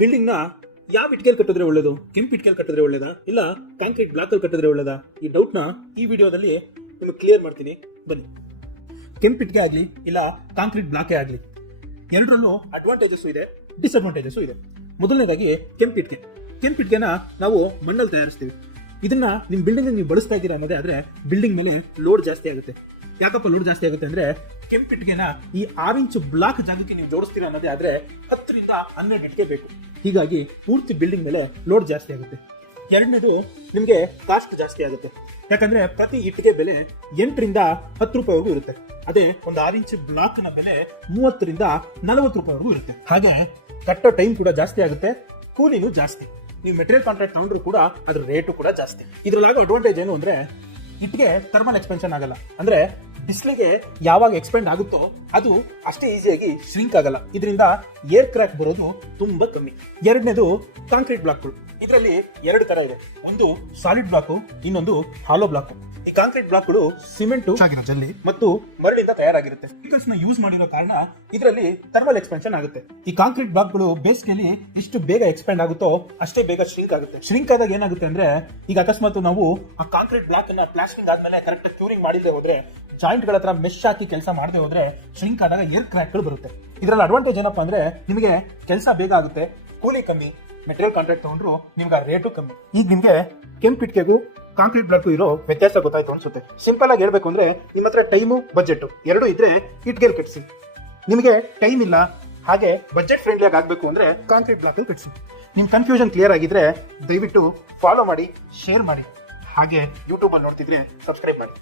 Building ನ ಯಾವ ಇಟ್ಕೆಲ್ ಕಟ್ಟಿದ್ರೆ ಒಳ್ಳೇದು? ಕೆಂಪು ಇಟ್ಕೆಲ್ ಕಟ್ಟಿದ್ರೆ ಒಳ್ಳೇದಾ ಇಲ್ಲ ಕಾಂಕ್ರೀಟ್ ಬ್ಲಾಕ್ ಅಲ್ಲಿ ಕಟ್ಟಿದ್ರೆ ಒಳ್ಳೇದಾ? ಈ ಡೌಟ್ ನ ಈ ವಿಡಿಯೋದಲ್ಲಿ ನಿಮಗೆ ಕ್ಲಿಯರ್ ಮಾಡ್ತೀನಿ ಬನ್ನಿ. ಕೆಂಪು ಇಟ್ಕೆ ಆಗ್ಲಿ ಇಲ್ಲ ಕಾಂಕ್ರೀಟ್ ಬ್ಲಾಕೇ ಆಗ್ಲಿ, ಎರಡರಲ್ಲೂ ಅಡ್ವಾಂಟೇಜಸ್ ಇದೆ, ಡಿಸ್ಅಡ್ವಾಂಟೇಜಸ್ ಇದೆ. ಮೊದಲನೇದಾಗಿ ಕೆಂಪು ಇಟ್ಕೆನ ನಾವು ಮಣ್ಣಲ್ಲಿ ತಯಾರಿಸ್ತೀವಿ. ಇದನ್ನ ನಿಮ್ ಬಿಲ್ಡಿಂಗ್ ನೀವು ಬಳಸ್ತಾ ಇದ್ದೀರಾ ಅನ್ನೋದೇ ಆದ್ರೆ ಬಿಲ್ಡಿಂಗ್ ಮೇಲೆ ಲೋಡ್ ಜಾಸ್ತಿ ಆಗುತ್ತೆ. ಯಾಕಪ್ಪ ಲೋಡ್ ಜಾಸ್ತಿ ಆಗುತ್ತೆ ಅಂದ್ರೆ, ಕೆಂಪಿಟ್ಗೆನ ಈ 6 ಇಂಚು ಬ್ಲಾಕ್ ಜಾಗಕ್ಕೆ ನೀವು ಜೋಡಿಸ್ತೀರಾ ಅನ್ನೋದೇ ಆದ್ರೆ 10 ರಿಂದ 12 ಇಟ್ಕೆ ಬೇಕು. ಹೀಗಾಗಿ ಪೂರ್ತಿ ಬಿಲ್ಡಿಂಗ್ ಮೇಲೆ ಲೋಡ್ ಜಾಸ್ತಿ ಆಗುತ್ತೆ. ಎರಡನೇದು, ನಿಮ್ಗೆ ಕಾಸ್ಟ್ ಜಾಸ್ತಿ ಆಗುತ್ತೆ. ಯಾಕಂದ್ರೆ ಪ್ರತಿ ಇಟ್ಟಿಗೆ ಬೆಲೆ 8 ರಿಂದ 10 ರೂಪಾಯಿವರೆಗೂ ಇರುತ್ತೆ. ಅದೇ ಒಂದು 6 ಇಂಚು ಬ್ಲಾಕ್ ನ ಬೆಲೆ 30 ರಿಂದ 40 ರೂಪಾಯಿವರೆಗೂ ಇರುತ್ತೆ. ಹಾಗೆ ಕಟ್ಟೋ ಟೈಮ್ ಕೂಡ ಜಾಸ್ತಿ ಆಗುತ್ತೆ, ಕೂಲಿನೂ ಜಾಸ್ತಿ. ನೀವು ಮೆಟೀರಿಯಲ್ ಕಾಂಟ್ರಾಕ್ಟ್ ತಗೊಂಡ್ರು ಕೂಡ ಅದ್ರ ರೇಟು ಕೂಡ ಜಾಸ್ತಿ. ಇದ್ರಲ್ಲಾಗೋ ಅಡ್ವಾಂಟೇಜ್ ಏನು ಅಂದ್ರೆ, ಇಟ್ಟಿಗೆ ಥರ್ಮಲ್ ಎಕ್ಸ್ಪೆನ್ಷನ್ ಆಗಲ್ಲ. ಅಂದ್ರೆ ಬಿಸಿಲಿಗೆ ಯಾವಾಗ ಎಕ್ಸ್ಪೆಂಡ್ ಆಗುತ್ತೋ ಅದು ಅಷ್ಟೇ ಈಸಿಯಾಗಿ ಶ್ರಿಂಕ್ ಆಗಲ್ಲ. ಇದರಿಂದ ಏರ್ ಕ್ರ್ಯಾಕ್ ಬರೋದು ತುಂಬಾ ಕಮ್ಮಿ. ಎರಡನೇದು, ಕಾಂಕ್ರೀಟ್ ಬ್ಲಾಕ್ಗಳು. ಇದರಲ್ಲಿ 2 ತರ ಇದೆ. ಒಂದು ಸಾಲಿಡ್ ಬ್ಲಾಕ್, ಇನ್ನೊಂದು ಹಾಲೋ ಬ್ಲಾಕ್. ಈ ಕಾಂಕ್ರೀಟ್ ಬ್ಲಾಕ್ಗಳು ಸಿಮೆಂಟ್ ಜಲ್ಲಿ ಮತ್ತು ಮರಳಿಂದ ತಯಾರಾಗಿರುತ್ತೆ. ಕೆಮಿಕಲ್ಸ್ ನ ಯೂಸ್ ಮಾಡಿರೋ ಕಾರಣ ಇದರಲ್ಲಿ ಥರ್ಮಲ್ ಎಕ್ಸ್ಪೆನ್ಷನ್ ಆಗುತ್ತೆ. ಈ ಕಾಂಕ್ರೀಟ್ ಬ್ಲಾಕ್ಗಳು ಬೇಸಿಗೆಯಲ್ಲಿ ಇಷ್ಟು ಬೇಗ ಎಕ್ಸ್ಪೆಂಡ್ ಆಗುತ್ತೋ ಅಷ್ಟೇ ಬೇಗ ಶ್ರಿಂಕ್ ಆಗುತ್ತೆ. ಶ್ರಿಂಕ್ ಆದಾಗ ಏನಾಗುತ್ತೆ ಅಂದ್ರೆ, ಈಗ ಅಕಸ್ಮಾತ್ ನಾವು ಆ ಕಾಂಕ್ರೀಟ್ ಬ್ಲಾಕ್ ಅನ್ನ ಪ್ಲಾಸ್ಟಿಂಗ್ ಆದ್ಮೇಲೆ ಕರೆಕ್ಟ್ ಕ್ಯೂರಿಂಗ್ ಮಾಡಿದ್ರೆ ಹೋದ್ರೆ, ಜಾಯಿಂಟ್ ಗಳ ಹತ್ರ ಮೆಶ್ ಹಾಕಿ ಕೆಲಸ ಮಾಡದೆ ಹೋದ್ರೆ ಶ್ರಿಂಕ್ ಆದಾಗ ಏರ್ ಕ್ರ್ಯಾಕ್ ಗಳು ಬರುತ್ತೆ. ಇದರಲ್ಲಿ ಅಡ್ವಾಂಟೇಜ್ ಏನಪ್ಪಾ ಅಂದ್ರೆ, ನಿಮಗೆ ಕೆಲಸ ಬೇಗ ಆಗುತ್ತೆ, ಕೂಲಿ ಕಮ್ಮಿ, ಮೆಟೀರಿಯಲ್ ಕಾಂಟ್ರಾಕ್ಟ್ ತಗೊಂಡ್ರು ನಿಮ್ಗೆ ರೇಟು ಕಮ್ಮಿ. ಈಗ ನಿಮ್ಗೆ ಕೆಂಪು ಇಟ್ಕೆಗೂ ಕಾಂಕ್ರೀಟ್ ಬ್ಲಾಕ್ ಇರೋ ವ್ಯತ್ಯಾಸ ಗೊತ್ತಾಯ್ತು ಅನ್ಸುತ್ತೆ. ಸಿಂಪಲ್ ಆಗಿ ಹೇಳ್ಬೇಕು ಅಂದ್ರೆ, ನಿಮ್ಮ ಹತ್ರ ಟೈಮು ಬಜೆಟ್ ಎರಡು ಇದ್ರೆ ಇಟ್ಕೆಲ್ ಕಟ್ಸಿ. ನಿಮಗೆ ಟೈಮ್ ಇಲ್ಲ, ಹಾಗೆ ಬಜೆಟ್ ಫ್ರೆಂಡ್ಲಿ ಆಗಬೇಕು ಅಂದ್ರೆ ಕಾಂಕ್ರೀಟ್ ಬ್ಲಾಕ್ ಕಟ್ಸಿ. ನಿಮ್ ಕನ್ಫ್ಯೂಷನ್ ಕ್ಲಿಯರ್ ಆಗಿದ್ರೆ ದಯವಿಟ್ಟು ಫಾಲೋ ಮಾಡಿ, ಶೇರ್ ಮಾಡಿ, ಹಾಗೆ ಯೂಟ್ಯೂಬ್ ಅಲ್ಲಿ ನೋಡ್ತಿದ್ರೆ ಸಬ್ಸ್ಕ್ರೈಬ್ ಮಾಡಿ.